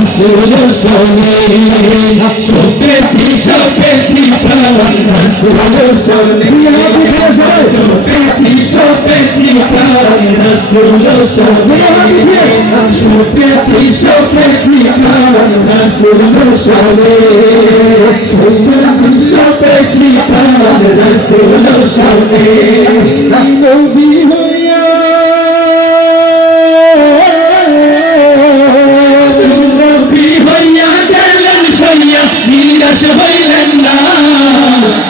রসুল শোনে শোপেছি শোপেছি প্রাণ রসুল শোনে শোপেছি শোপেছি প্রাণ রসুল শোনে শোপেছি শোপেছি প্রাণ রসুল শোনে শোপেছি শোপেছি প্রাণ রসুল শোনে নবী হইয়া নিরাশ হইলেন না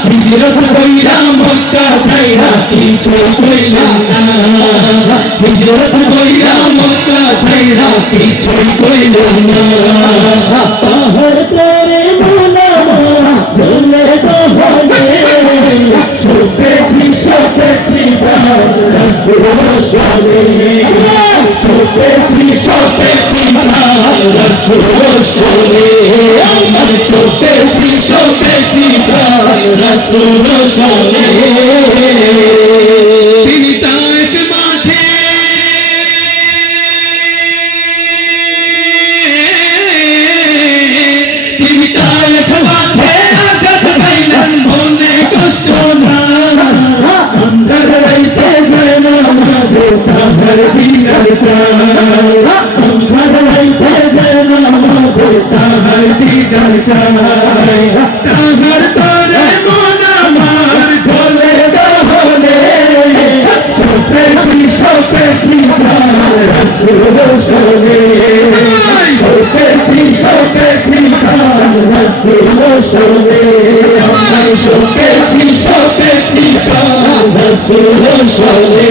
হিজরত কইরা মক্কা ছাইরা পিছে কইলেন না হিজরত কইরা মক্কা ছাইরা পিছে কইলেন না পাহাড় পরে মোনামা জ্বলে দহনে শোপেছি শোপেছি প্রাণ রসুল শোনে শোপেছি শোপেছি প্রাণ রসুল শোনে আমার শোপেছি শোপেছি প্রাণ রসুল শোনে তিনি তায়েফ মাঠে তিনি তায়েফ মাঠে আঘাত পাইলেন মনে কষ্ট না অন্ধকার রাইতে যায় না মাঝে তাহার দিদার চায় অন্ধকার রাইতে যায় না মাঝে তাহার দিদার চায় তাহার তরে মন আমার ঝলে দহনে শোপেছি শোপেছি প্রাণ রসুল শোনে শোপেছি শোপেছি প্রাণ রসুল শোনে আমার শোপেছি শোপেছি প্রাণ রসুল শোনে